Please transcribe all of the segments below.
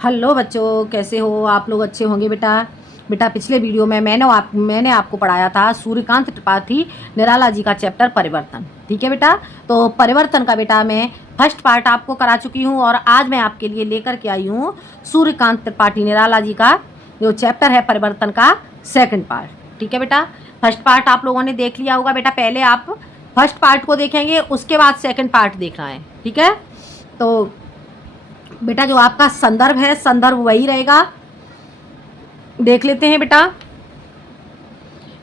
Hello बच्चों, कैसे हो आप लोग? अच्छे होंगे बेटा। बेटा पिछले वीडियो में मैंने आपको पढ़ाया था सूर्यकांत त्रिपाठी निराला जी का चैप्टर परिवर्तन। ठीक है बेटा, तो परिवर्तन का बेटा मैं फर्स्ट पार्ट आपको करा चुकी हूँ और आज मैं आपके लिए लेकर के आई हूँ सूर्यकांत त्रिपाठी निराला जी का जो चैप्टर है परिवर्तन का सेकंड पार्ट। ठीक है बेटा, फर्स्ट पार्ट आप लोगों ने देख लिया होगा बेटा। पहले आप फर्स्ट पार्ट को देखेंगे, उसके बाद सेकंड पार्ट देखना है। ठीक है, तो बेटा जो आपका संदर्भ है, संदर्भ वही रहेगा। देख लेते हैं बेटा।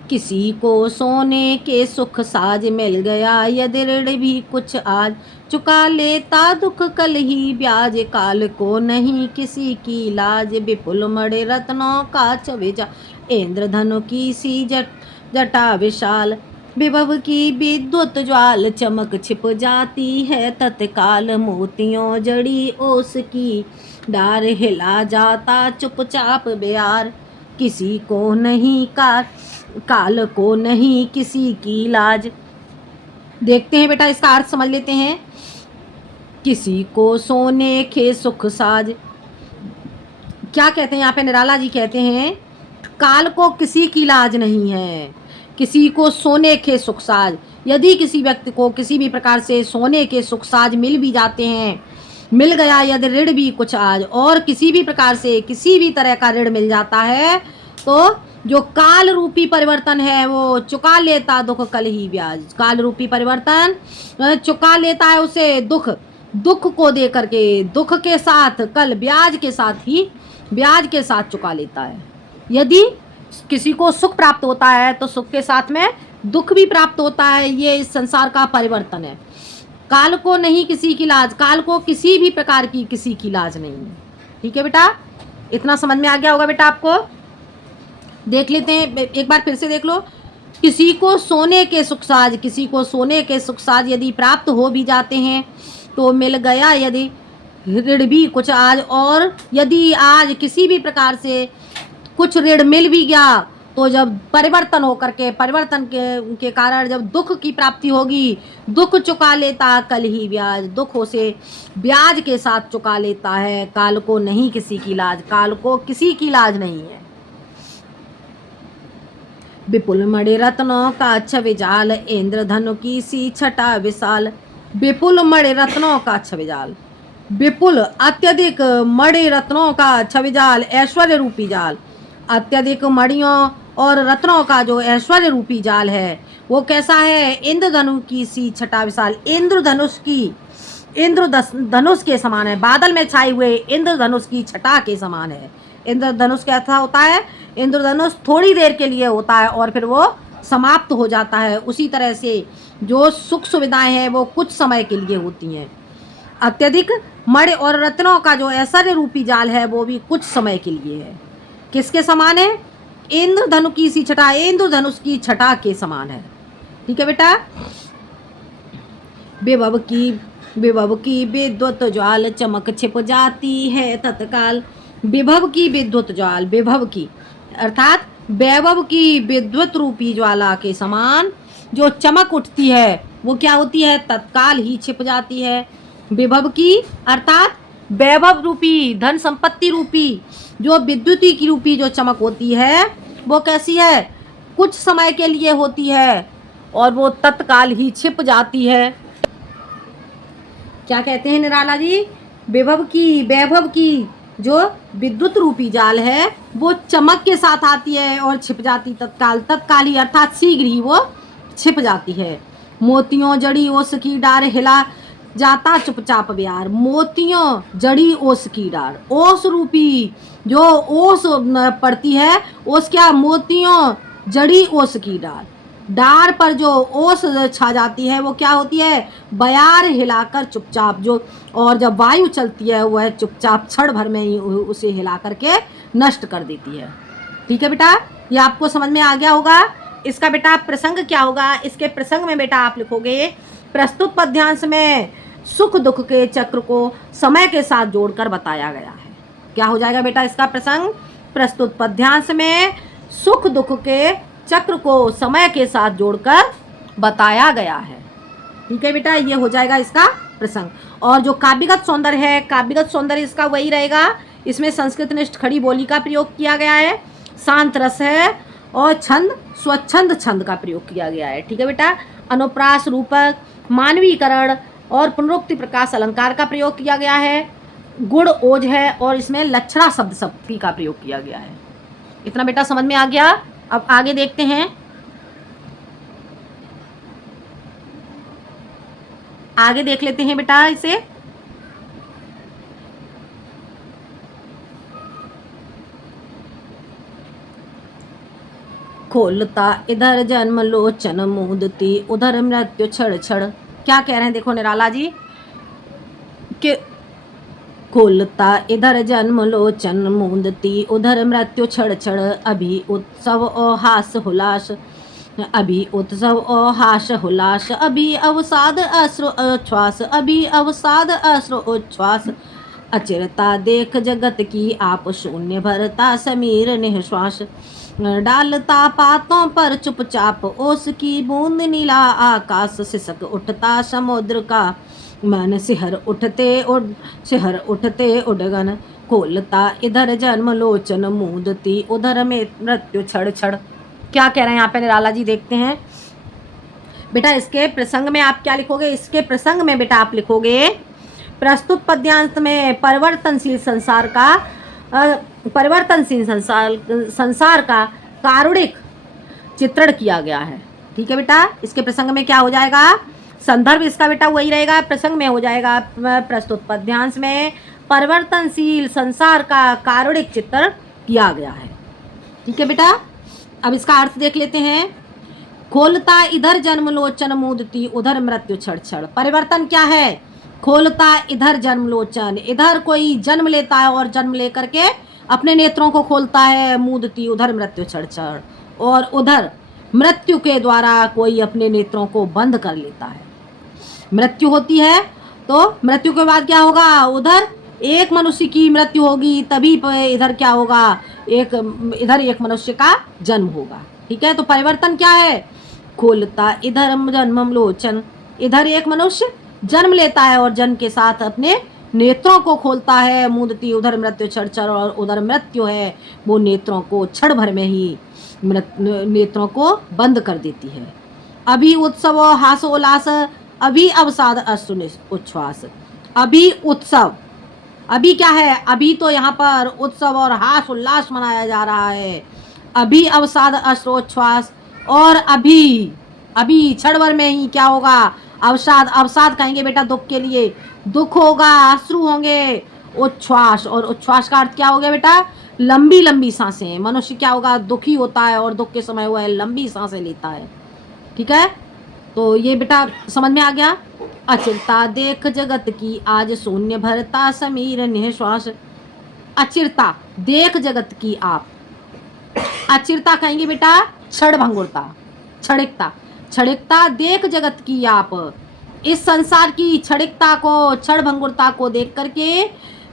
किसी को सोने के सुख साज मिल गया, यदि ऋण भी कुछ आज चुका लेता दुख कल ही ब्याज, काल को नहीं किसी की लाज, विपुल मणि रत्नों का छविजा, इंद्रधनु की सी जटा विशाल, विभव की विद्युत ज्वाल, चमक छिप जाती है तत्काल, मोतियों जड़ी ओस की डार, हिला जाता चुपचाप ब्यार, किसी को नहीं काल को नहीं किसी की लाज। देखते हैं बेटा, इसका अर्थ समझ लेते हैं। किसी को सोने के सुख साज, क्या कहते हैं यहाँ पे? निराला जी कहते हैं काल को किसी की लाज नहीं है, किसी को सोने के सुख साज। यदि किसी व्यक्ति को किसी भी प्रकार से सोने के सुख साज मिल भी जाते हैं, मिल गया यदि ऋण भी कुछ आज, और किसी भी प्रकार से किसी भी तरह का ऋण मिल जाता है, तो जो काल रूपी परिवर्तन है वो चुका लेता दुख कल ही ब्याज। काल रूपी परिवर्तन चुका लेता है उसे दुख, दुख को दे करके, दुख के साथ, कल ब्याज के साथ ही, ब्याज के साथ चुका लेता है। यदि किसी को सुख प्राप्त होता है तो सुख के साथ में दुख भी प्राप्त होता है। ये इस संसार का परिवर्तन है। काल को नहीं किसी की लाज, काल को किसी भी प्रकार की किसी की लाज नहीं है। ठीक है बेटा, इतना समझ में आ गया होगा बेटा आपको। देख लेते हैं एक बार फिर से देख लो। किसी को सोने के सुख साज, किसी को सोने के सुख साज यदि प्राप्त हो भी जाते हैं तो मिल गया यदि ऋण भी कुछ आज, और यदि आज किसी भी प्रकार से कुछ ऋण मिल भी गया तो जब परिवर्तन होकर के, परिवर्तन के कारण जब दुख की प्राप्ति होगी, दुख चुका लेता कल ही ब्याज, दुख उसे ब्याज के साथ चुका लेता है। काल को नहीं किसी की लाज, काल को किसी की लाज नहीं है। विपुल मणि रत्नों का छविजाल, इंद्रधनु की सी छटा विशाल, विपुल मणि रत्नों का छविजाल, विपुल अत्यधिक मणि रत्नों का छविजाल, ऐश्वर्य रूपी जाल। अत्यधिक मणियों और रत्नों का जो ऐश्वर्य रूपी जाल है वो कैसा है? इंद्रधनु की सी छटा विशाल, इंद्रधनुष की, इंद्रधनुष के समान है। बादल में छाए हुए इंद्रधनुष की छटा के समान है। इंद्रधनुष कैसा होता है? इंद्रधनुष थोड़ी देर के लिए होता है और फिर वो समाप्त हो जाता है। उसी तरह से जो सुख सुविधाएं हैं वो कुछ समय के लिए होती हैं। अत्यधिक मणि और रत्नों का जो ऐश्वर्य रूपी जाल है वो भी कुछ समय के लिए है। किसके समान है? इंद्रधनु की सी छटा, इंद्रधनुष की छटा के समान है। ठीक है बेटा। विभव की विद्युत ज्वाल, चमक छिप जाती है तत्काल। विभव की विद्युत ज्वाल, विभव की अर्थात वैभव की विद्युत रूपी ज्वाला के समान जो चमक उठती है वो क्या होती है? तत्काल ही छिप जाती है। विभव की अर्थात वैभव रूपी, धन संपत्ति रूपी, जो विद्युती की रूपी जो चमक होती है वो कैसी है? कुछ समय के लिए होती है और वो तत्काल ही छिप जाती है। क्या कहते हैं निराला जी? विभव की, वैभव की जो विद्युत रूपी जाल है वो चमक के साथ आती है और छिप जाती तत्काल, तत्काल ही अर्थात शीघ्र ही वो छिप जाती है। मोतियों जड़ी ओस की डार, हिला जाता चुपचाप ब्यार। मोतियों जड़ी ओस की डार, ओस रूपी जो ओस पड़ती है, ओस क्या? मोतियों जड़ी ओस की डार, डार पर जो ओस छा जाती है वो क्या होती है? बयार हिलाकर चुपचाप, जो और जब वायु चलती है वह चुपचाप क्षण भर में ही उसे हिला करके नष्ट कर देती है। ठीक है बेटा, ये आपको समझ में आ गया होगा। इसका बेटा प्रसंग क्या होगा? इसके प्रसंग में बेटा आप लिखोगे प्रस्तुत पद्यांश में सुख दुख के चक्र को समय के साथ जोड़कर बताया गया है। क्या हो जाएगा बेटा इसका प्रसंग? प्रस्तुत पद्यांश में सुख दुख के चक्र को समय के साथ जोड़कर बताया गया है। ठीक है बेटा, ये हो जाएगा इसका प्रसंग। और जो काव्यगत सौंदर्य है, काव्यगत सौंदर्य इसका वही रहेगा, इसमें संस्कृतनिष्ठ खड़ी बोली का प्रयोग किया गया है, शांत रस है और छंद स्वच्छंद छंद का प्रयोग किया गया है। ठीक है बेटा। अनुप्रास, रूपक, मानवीकरण और पुनरुक्ति प्रकाश अलंकार का प्रयोग किया गया है। गुण ओज है और इसमें लक्षणा शब्द शक्ति का प्रयोग किया गया है। इतना बेटा समझ में आ गया। अब आगे देखते हैं, आगे देख लेते हैं बेटा इसे। खोलता इधर जन्म लोचन मूदती उधर मृत्यु छड़ छड़। क्या कह रहे हैं देखो निराला जी कि खोलता इधर जन्म लोचन मूंदती उधर मृत्यु छड़ छड़, अभी उत्सव और हास हुलास, अभी उत्सव और हास हुलास, अभी अवसाद अश्रु उच्छ्वास, अभी अवसाद अश्रु उच्छ्वास, अचिरता देख जगत की आप शून्य भरता समीर निश्वास, डालता पातों पर चुपचाप ओस की बूंद नीला आकाश, सिसक उठता समुद्र का मन, सिहर उठते उडगन, खोलता इधर जन्म लोचन मूदती उधर में मृत्यु छड़ छड़। क्या कह रहे हैं यहाँ पे निराला जी, देखते हैं बेटा। इसके प्रसंग में आप क्या लिखोगे? इसके प्रसंग में बेटा आप लिखोगे, प्रस्तुत पद्यांश में परिवर्तनशील संसार का कारुणिक चित्रण किया गया है। ठीक है बेटा। इसके प्रसंग में क्या हो जाएगा? संदर्भ इसका बेटा वही रहेगा, प्रसंग में हो जाएगा प्रस्तुत पद्यांश में परिवर्तनशील संसार का कारुणिक चित्रण किया गया है। ठीक है बेटा। अब इसका अर्थ देख लेते हैं। खोलता इधर जन्म लोचन मूदती उधर मृत्यु छड़ छड़। परिवर्तन क्या है? खोलता इधर जन्म लोचन, इधर कोई जन्म लेता है और जन्म लेकर के अपने नेत्रों को खोलता है, मूदती उधर मृत्यु छड़ छड़, और उधर मृत्यु के द्वारा कोई अपने नेत्रों को बंद कर लेता है। मृत्यु होती है तो मृत्यु के बाद क्या होगा? उधर एक मनुष्य की मृत्यु होगी, तभी इधर क्या होगा? इधर एक मनुष्य का जन्म होगा। ठीक है। तो परिवर्तन क्या है? खोलता इधर जन्मम लोचन, इधर एक मनुष्य जन्म लेता है और जन्म के साथ अपने नेत्रों को खोलता है, मूदती उधर मृत्यु छड़ छड़, और उधर मृत्यु है वो नेत्रों को क्षण भर में ही नेत्रों को बंद कर देती है। अभी उत्सव हासोल्लास, अभी अवसाद अश्रु उच्छ्वास। अभी उत्सव, अभी क्या है? अभी तो यहाँ पर उत्सव और हास उल्लास मनाया जा रहा है। अभी अवसाद अश्रु उच्छ्वास, और अभी क्षण भर में ही क्या होगा? अवसाद, अवसाद कहेंगे बेटा दुख के लिए, दुख होगा, अश्रु होंगे, उच्छ्वास, और उच्छ्वास का अर्थ क्या हो गया बेटा? लंबी लंबी सांसें। मनुष्य क्या होगा? दुखी होता है और दुख के समय हुआ है लंबी सांसें लेता है। ठीक है। तो ये बेटा समझ में आ गया। अचिरता देख जगत की आज शून्य भरता समीर निश्वास। अचिरता देख जगत की आप, अचिरता कहेंगे बेटा क्षण भंगुरता, क्षणिकता, क्षणिकता देख जगत की आप। इस संसार की क्षणिकता को, क्षण भंगुरता को देख करके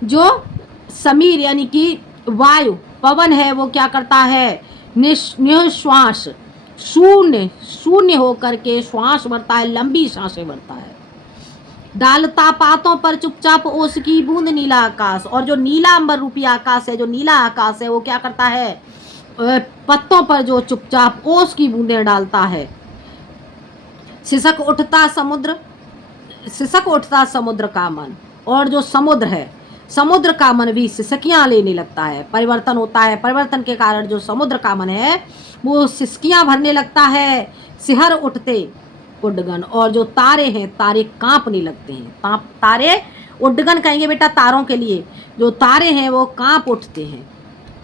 जो समीर यानी कि वायु पवन है वो क्या करता है? निश्वास, शून्य होकर के श्वास भरता है, लंबी सांसें भरता है। डालता पातों पर चुपचाप ओस की बूंद नीला आकाश, और जो नीला अंबर रूपी आकाश है, जो नीला आकाश है वो क्या करता है? पत्तों पर जो चुपचाप ओस की बूंदें डालता है। सिसक उठता समुद्र का मन, और जो समुद्र है, समुद्र का मन भी सिसकियां लेने लगता है। परिवर्तन होता है, परिवर्तन के कारण जो समुद्र का मन है वो सिसकियां भरने लगता है। सिहर उठते उड्डगन, और जो तारे हैं तारे कांपने लगते हैं। तारे उड्डगन कहेंगे बेटा तारों के लिए, जो तारे हैं वो कांप उठते हैं।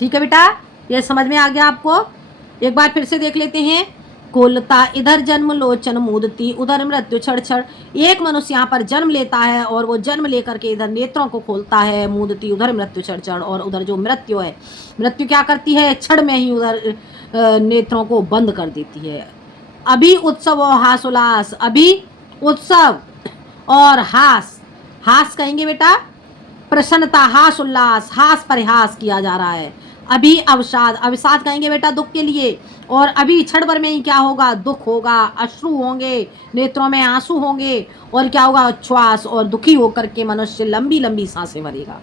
ठीक है बेटा। ये समझ में आ गया आपको? एक बार फिर से देख लेते हैं। खोलता इधर जन्म लोचन मूदती उधर मृत्यु छड़ छड़। एक मनुष्य यहाँ पर जन्म लेता है और वो जन्म लेकर के इधर नेत्रों को खोलता है, मूदती उधर मृत्यु छड़ छड़, और उधर जो मृत्यु है, मृत्यु क्या करती है? क्षण में ही उधर नेत्रों को बंद कर देती है। अभी उत्सव और हास उल्लास, अभी उत्सव और हास कहेंगे बेटा प्रसन्नता, हास उल्लास, हास परिहास किया जा रहा है। अभी अवसाद कहेंगे बेटा दुख के लिए, और अभी क्षण भर में ही क्या होगा? दुख होगा, अश्रु होंगे, नेत्रों में आंसू होंगे, और क्या होगा? उच्छ्वास, और दुखी होकर के मनुष्य लंबी लंबी सांसें भरेगा।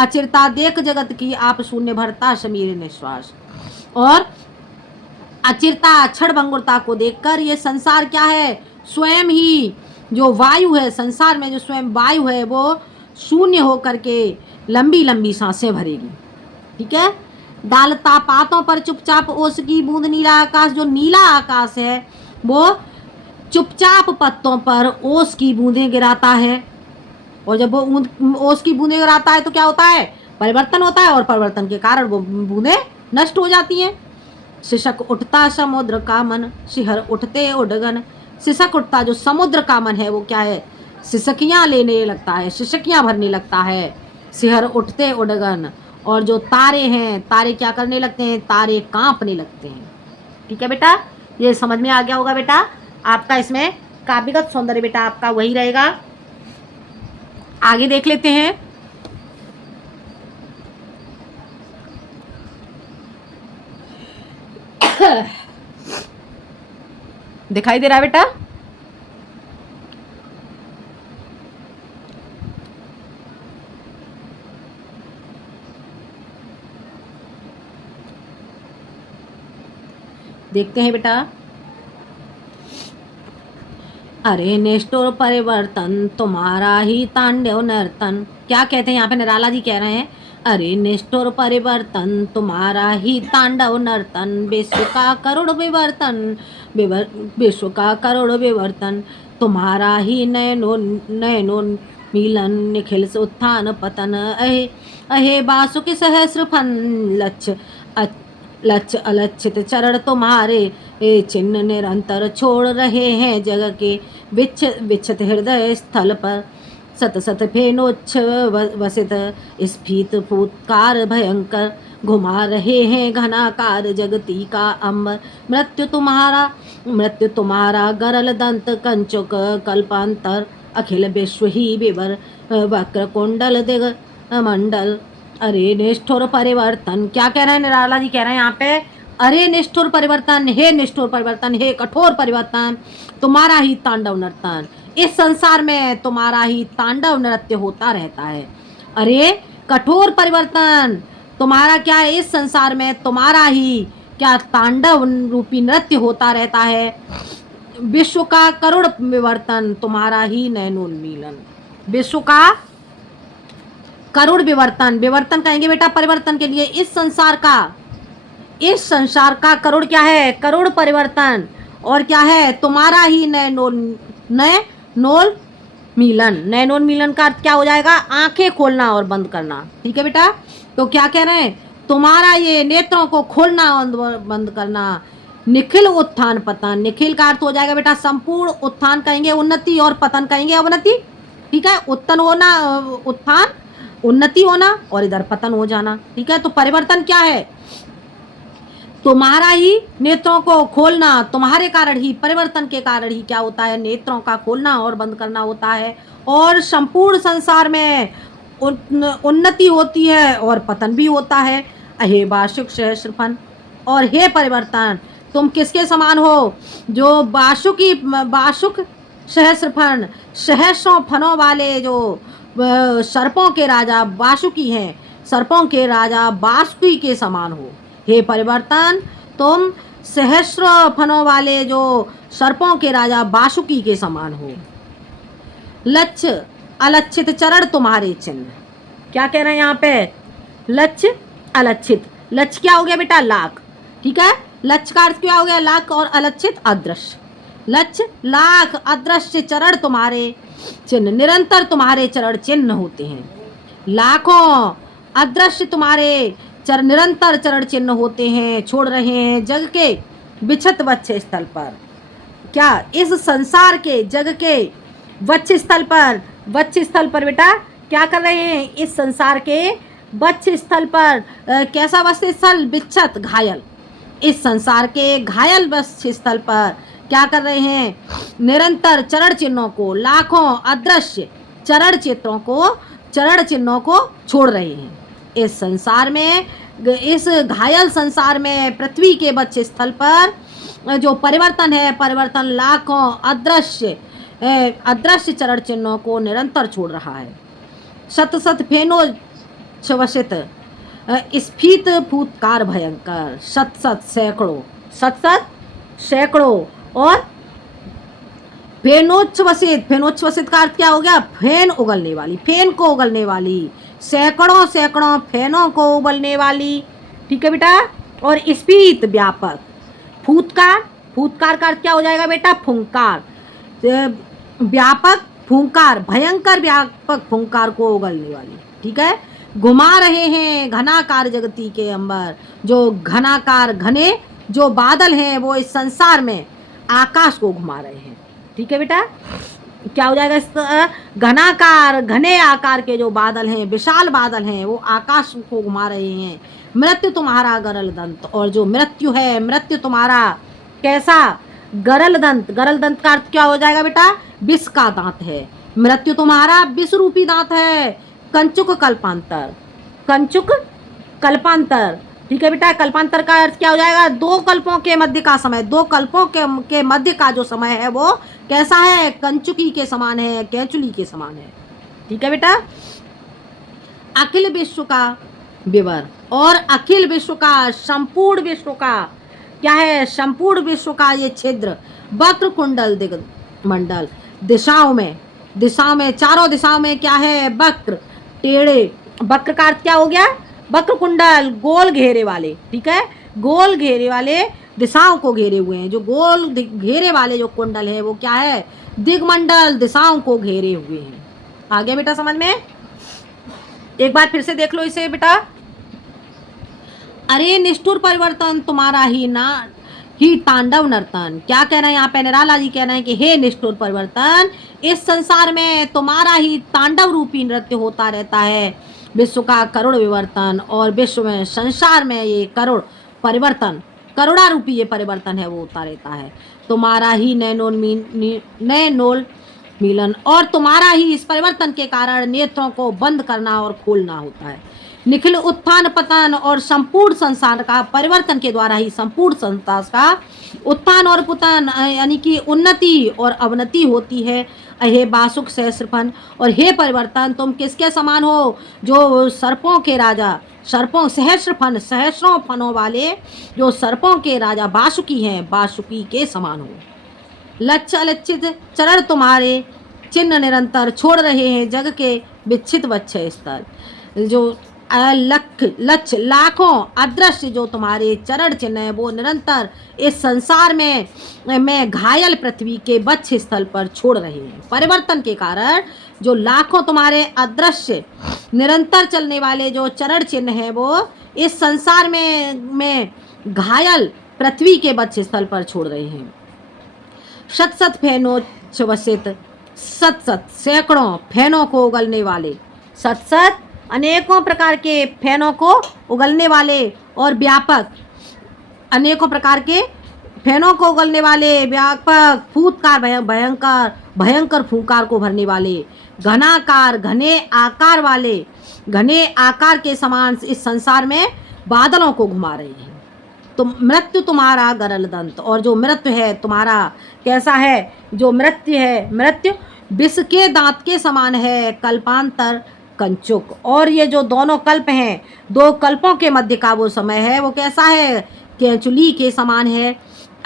अचिरता देख जगत की आप शून्य भरता शमीर निश्वास। और अचिरता क्षण भंगुरता को देखकर ये संसार क्या है, स्वयं ही जो वायु है, संसार में जो स्वयं वायु है वो शून्य होकर के लंबी लंबी सांसें भरेगी। ठीक है। डालता पातों पर चुपचाप ओस की बूंद, नीला आकाश, जो नीला आकाश है वो चुपचाप पत्तों पर ओस की बूंदें गिराता है। और जब वो ओस की बूंदें गिराता है तो क्या होता है, परिवर्तन होता है, और परिवर्तन के कारण वो बूंदें नष्ट हो जाती हैं। शिशक उठता समुद्र का मन, शिहर उठते उडगन। शिशक उठता, जो समुद्र का मन है वो क्या है, सिसकियां लेने लगता है, सिसकियां भरने लगता है। शिहर उठते उडगन, और जो तारे हैं, तारे क्या करने लगते हैं, तारे कांपने लगते हैं। ठीक है बेटा, ये समझ में आ गया होगा बेटा आपका। इसमें काव्यगत सौंदर्य बेटा आपका वही रहेगा। आगे देख लेते हैं। दिखाई दे रहा है बेटा? देखते हैं बेटा। अरे निष्ठुर परिवर्तन तुम्हारा ही तांडव नर्तन। क्या कहते हैं यहाँ पे, निराला जी कह रहे हैं, अरे निष्ठुर परिवर्तन तुम्हारा ही तांडव नर्तन, विश्व का करोड़ विवर्तन, विश्व का करोड़ विवर्तन, तुम्हारा ही नयनो नयनो मिलन, निखिल से उत्थान पतन, अहे अहे बासुकी सहस्र फन, लक्ष्य लक्ष्य अलक्षित चरण तुम्हारे चिन्ह निरंतर छोड़ रहे हैं जग के विच्छत हृदय स्थल पर, सत सत फेनोच्छ वसित स्फीत फूतकार भयंकर, घुमा रहे हैं घनाकार जगती का अम्बर, मृत्यु तुम्हारा गरल दंत कंचुक कल्पांतर, अखिल विश्व ही विवर वक्र कुंडल दिग मंडल। अरे निष्ठुर परिवर्तन, क्या कह रहे हैं निराला जी, कह रहे हैं यहाँ पे, अरे निष्ठुर परिवर्तन, हे निष्ठुर परिवर्तन, हे कठोर परिवर्तन, तुम्हारा ही तांडव नर्तन, इस संसार में तुम्हारा ही तांडव नृत्य होता रहता है। अरे कठोर परिवर्तन, तुम्हारा क्या है, इस संसार में तुम्हारा ही क्या तांडव रूपी नृत्य होता रहता है। विश्व का करोड़ विवर्तन, तुम्हारा ही नयनोन्मीलन, विश्व का करोड़ विवर्तन, विवर्तन कहेंगे बेटा परिवर्तन के लिए, इस संसार का करोड़ क्या है, करोड़ परिवर्तन, और क्या है, तुम्हारा ही नयनोल मिलन। नयनोन्मीलन का अर्थ क्या हो जाएगा, आंखें खोलना और बंद करना। ठीक है बेटा, तो क्या कह रहे हैं, तुम्हारा ये नेत्रों को खोलना और बंद करना, निखिल उत्थान पतन, निखिल का अर्थ हो जाएगा बेटा संपूर्ण, उत्थान कहेंगे उन्नति, और पतन कहेंगे अवनति। ठीक है, उत्थान होना, उत्थान उन्नति होना, और इधर पतन हो जाना। ठीक है, तो परिवर्तन क्या है, तुम्हारा ही नेत्रों को खोलना, तुम्हारे कारण ही, परिवर्तन के कारण ही क्या होता है, नेत्रों का खोलना और बंद करना होता है, और संपूर्ण संसार में उन्नति होती है और पतन भी होता है। अहे बाशुक सहस्रफन, और हे परिवर्तन तुम किसके समान हो, जो बाशुक सहस्रफन, सहस्रों फनों वाले जो सर्पों के राजा बासुकी हैं, सर्पों के राजा बासुकी के समान हो। हे परिवर्तन तुम सहस्र फनों वाले जो सर्पों के राजा बासुकी के समान हो। लक्ष्य अलक्षित चरण तुम्हारे चिन्ह, क्या कह रहे हैं यहाँ पे, लक्ष्य अलक्षित, लक्ष्य क्या हो गया बेटा, लाख। ठीक है, लक्ष्य का अर्थ क्या हो गया, लाख, और अलक्षित अदृश्य, लक्ष्य लाख, अदृश्य चरण तुम्हारे चिन्ह, निरंतर तुम्हारे चरण चिन्ह होते हैं, लाखों अदृश्य तुम्हारे निरंतर चरण चिन्ह होते हैं, छोड़ रहे हैं जग के विच्छत वक्ष स्थल पर। क्या इस संसार के जग के वक्ष स्थल पर बेटा क्या कर रहे हैं, इस संसार के वक्ष स्थल पर, कैसा वक्ष स्थल, विच्छत घायल, इस संसार के घायल वक्ष स्थल पर क्या कर रहे हैं, निरंतर चरण चिन्हों को, लाखों अदृश्य चरण चिन्हों को छोड़ रहे हैं। इस संसार में, इस घायल संसार में, पृथ्वी के वक्ष स्थल पर जो परिवर्तन है, परिवर्तन लाखों अदृश्य चरण चिन्हों को निरंतर छोड़ रहा है। सत सत फेनो फेनोच्छ्वसित स्फीत फूतकार भयंकर, सत सत सैकड़ों, सत सत सैकड़ों, और फेनोच्छ्वसित, फेनोच्छ्वसित का अर्थ क्या हो गया? फेन उगलने वाली, फेन को उगलने वाली, सैकड़ों सैकड़ों फेनों को उगलने वाली, ठीक है बेटा। और स्फीत व्यापक, फूतकार, फूतकार का अर्थ क्या हो जाएगा बेटा? फुंकार, व्यापक फुंकार, भयंकर व्यापक फुंकार को उगलने वाली, ठीक है। घुमा रहे हैं घनाकार जगती के अंबर, जो घनाकार घने जो बादल हैं वो इस संसार में आकाश को घुमा रहे हैं, ठीक है बेटा। क्या हो जाएगा? इस घनाकार घने आकार के जो बादल हैं, विशाल बादल हैं, वो आकाश को घुमा रहे हैं। मृत्यु तुम्हारा गरल दंत, और जो मृत्यु है, मृत्यु तुम्हारा कैसा? गरल दंत, गरल दंत का अर्थ क्या हो जाएगा बेटा? विष का दांत है। मृत्यु तुम्हारा विष रूपी दांत है। कंचुक कल्पांतर, कंचुक कल्पांतर, ठीक है बेटा। कल्पांतर का अर्थ क्या हो जाएगा? दो कल्पों के मध्य का समय, दो कल्पों के मध्य का जो समय है वो कैसा है? कंचुकी के समान है, कैचुली के समान है, ठीक है बेटा। अखिल विश्व का विवर, और अखिल विश्व का, संपूर्ण विश्व का क्या है? संपूर्ण विश्व का ये छिद्र, वक्र कुंडल दिग्मंडल, दिशाओं में, दिशाओं में, चारों दिशाओं में क्या है? वक्र, टेढ़े, वक्र का अर्थ क्या हो गया? वक्र कुंडल, गोल घेरे वाले, ठीक है। गोल घेरे वाले दिशाओं को घेरे हुए हैं, जो गोल घेरे वाले जो कुंडल है वो क्या है? दिग्मंडल, दिशाओं को घेरे हुए हैं। आगे बेटा समझ में? एक बार फिर से देख लो इसे बेटा। अरे निष्ठुर परिवर्तन तुम्हारा ही ना ही तांडव नर्तन, क्या कह रहे हैं यहाँ पे? निराला जी कह रहे हैं कि हे निष्ठुर परिवर्तन, इस संसार में तुम्हारा ही तांडव रूपी नृत्य होता रहता है। विश्व का करुण विवर्तन, और विश्व में, संसार में ये करुण परिवर्तन, करुणा रूपी ये परिवर्तन है वो होता रहता है। तुम्हारा ही नैनोल मिलन, और तुम्हारा ही इस परिवर्तन के कारण नेत्रों को बंद करना और खोलना होता है। निखिल उत्थान पतन, और संपूर्ण संसार का परिवर्तन के द्वारा ही संपूर्ण संसार का उत्थान और पतन यानी कि उन्नति और अवनति होती है। हे बासुक सहस्रफन, और हे परिवर्तन तुम किसके समान हो? जो सर्पों के राजा, सर्पों, सहस्रफन, सहस्रों फनों वाले जो सर्पों के राजा बासुकी हैं, बासुकी के समान हो। लक्ष्य अलक्षित चरण तुम्हारे चिन्ह निरंतर छोड़ रहे हैं जग के विच्छित वक्षय स्थल, जो लक्ष्य लाखों अदृश्य जो तुम्हारे चरण चिन्ह है वो निरंतर इस संसार में घायल पृथ्वी के वक्ष स्थल पर छोड़ रहे हैं। परिवर्तन के कारण जो लाखों तुम्हारे अदृश्य निरंतर चलने वाले जो चरण चिन्ह है वो इस संसार में घायल पृथ्वी के वक्ष स्थल पर छोड़ रहे हैं। शत शत फेनोच्छ्वसित, सत सत सैकड़ों फेनों को उगलने वाले, सत सत अनेकों प्रकार के फेनों को उगलने वाले, और व्यापक अनेकों प्रकार के फेनों को उगलने वाले, व्यापक फूतकार, भयंकर भयंकर फूंकार को भरने वाले, घनाकार घने आकार वाले, घने आकार के समान इस संसार में बादलों को घुमा रही है। तो मृत्यु तुम्हारा गरल दंत, और जो मृत्यु है तुम्हारा कैसा है? जो मृत्यु है, मृत्यु विष के दांत के समान है। कल्पांतर कंचुक, और ये जो दोनों कल्प हैं, दो कल्पों के मध्य का वो समय है वो कैसा है? कैचुली के समान है।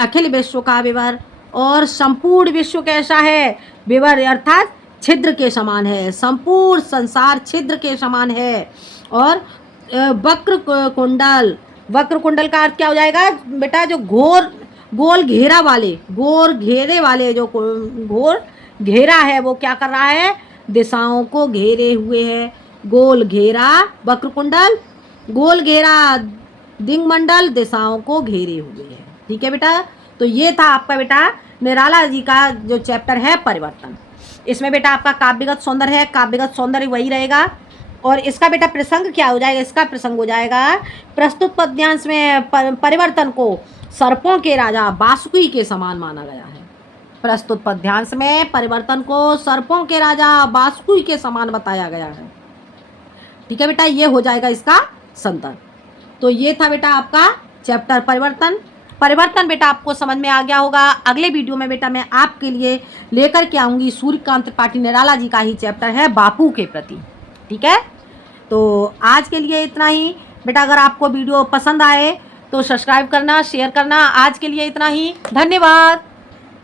अखिल विश्व का विवर, और संपूर्ण विश्व कैसा है? विवर अर्थात छिद्र के समान है। संपूर्ण संसार छिद्र के समान है। और वक्र कुंडल, वक्र कुंडल का अर्थ क्या हो जाएगा बेटा? जो गोल घेरा वाले, गोल घेरे वाले जो घोर घेरा है वो क्या कर रहा है? दिशाओं को घेरे हुए है। गोल घेरा वक्र कुंडल, गोल घेरा दिग्मंडल दिशाओं को घेरे हुए है, ठीक है बेटा। तो ये था आपका बेटा निराला जी का जो चैप्टर है परिवर्तन। इसमें बेटा आपका काव्यगत सौंदर्य है, काव्यगत सौंदर्य वही रहेगा। और इसका बेटा प्रसंग क्या हो जाएगा? इसका प्रसंग हो जाएगा प्रस्तुत पद्यांश में परिवर्तन को सर्पों के राजा बासुकी के समान माना गया है। प्रस्तुत पद्यांश में परिवर्तन को सर्पों के राजा बासुकी के समान बताया गया है, ठीक है बेटा। ये हो जाएगा इसका संदर्भ। तो ये था बेटा आपका चैप्टर परिवर्तन। परिवर्तन बेटा आपको समझ में आ गया होगा। अगले वीडियो में बेटा मैं आपके लिए लेकर के आऊँगी सूर्यकांत त्रिपाठी निराला जी का ही चैप्टर है बापू के प्रति, ठीक है। तो आज आज के लिए इतना ही बेटा। अगर आपको वीडियो पसंद आए तो सब्सक्राइब करना, शेयर करना। आज के लिए इतना ही, धन्यवाद।